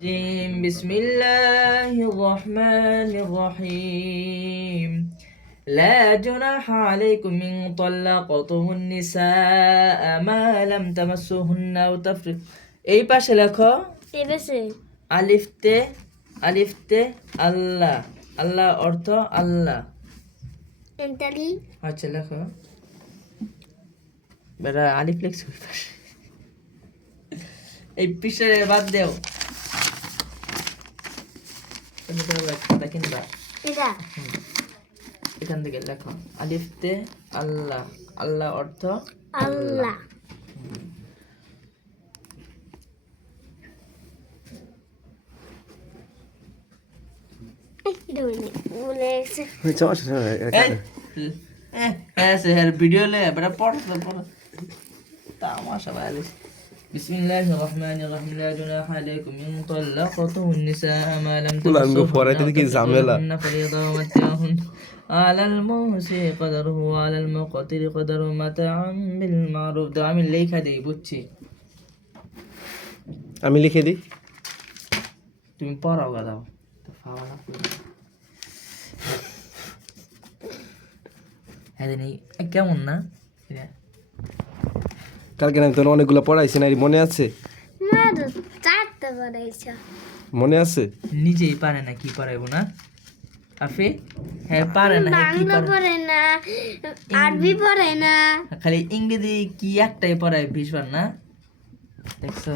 بسم الله الرحمن الرحيم لا جناح عليكم إن طلقتم النساء ما لم تمسوهن أو تفرضوا এই পাশে লেখো এই পাশে আলিফতে আল্লাহ আল্লাহ অর্থ আল্লাহ এন্টালি আচ্ছা লেখো বেটা আলিফ লেখছো ওই পাশে এই পিছনে বাদ দেও এটা এখান থেকে লেখো আলিফতে আল্লাহ আল্লাহ অর্থ আল্লাহ ভিডিও লে বেটা পড় তামাশা ভাই بسم الله الرحمن الرحيم لا جناح عليكم إن طلقتم النساء ما لم تمسوهن فريضة ومتعهن على الموسع قدره وعلى المقتر قدره متاعا بالمعروف তো আমি লেখা দেই বুঝছি আমি লিখে দিই তুমি পড়াও গাদাও তো ফাওয়ালা হ্যাঁ নেই কেমন না কালকে আমি তো অনেকগুলো পড়াইছি না মনে আছে না তো চারটা পড়াইছো মনে আছে নিজেই পারে না কি পড়াইবো না আফি হ্যাঁ পারে না কি বাংলা পড়ে না আরবি পড়ে না খালি ইংরেজি কি একটাই পড়ায় 20 বার না দেখছো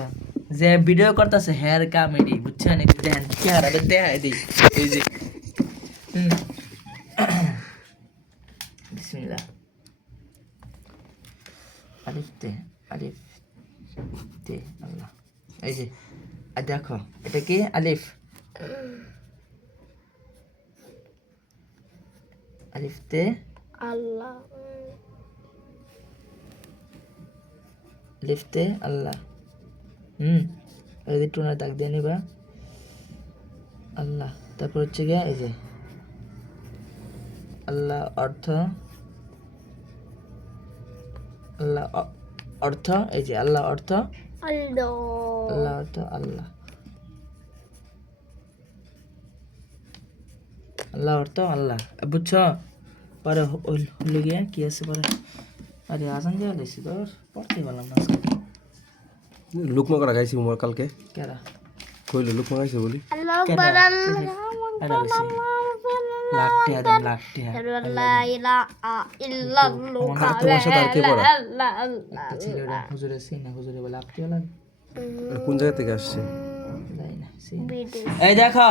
যে ভিডিও করতেছে হেয়ার কমেডি বুঝছেন একটু দেখেন চেহারা দেখাই দেই এই যে বিসমিল্লাহ আলিফ তে আল্লাহ এই যে আর দেখো এটা কি আলিফ তে আল্লাহ তে আল্লাহ এই যে টুনা দাগ দিয়ে নিবা আল্লাহ তারপর হচ্ছে গিয়ে এই যে আল্লাহ অর্থ আল্লাহ অর্থ এই যে আল্লাহ অর্থ আল্লাহ আল্লাহ অর্থ আল্লাহ আল্লাহ অর্থ আল্লাহ বুঝছো পরে হলো গিয়ে কি আছে পরে আরে আজান দেওয়া লেছি তো পড়তে পারলাম না লুকমা করা গাইছি উমর কালকে কেরা কইলো লুকমা গাইছে বলি আল্লাহ কেডা? লাখটি আদম লাখটি লা ইলাহা ইল্লাল্লাহ তোমার সাথে আর কে পড়া একটা ছেলে ওরা হুজুরে সিনা হুজুরে বলে আপনি বলেন কোন জায়গা থেকে আসছে যাই না বিদেশ এই দেখো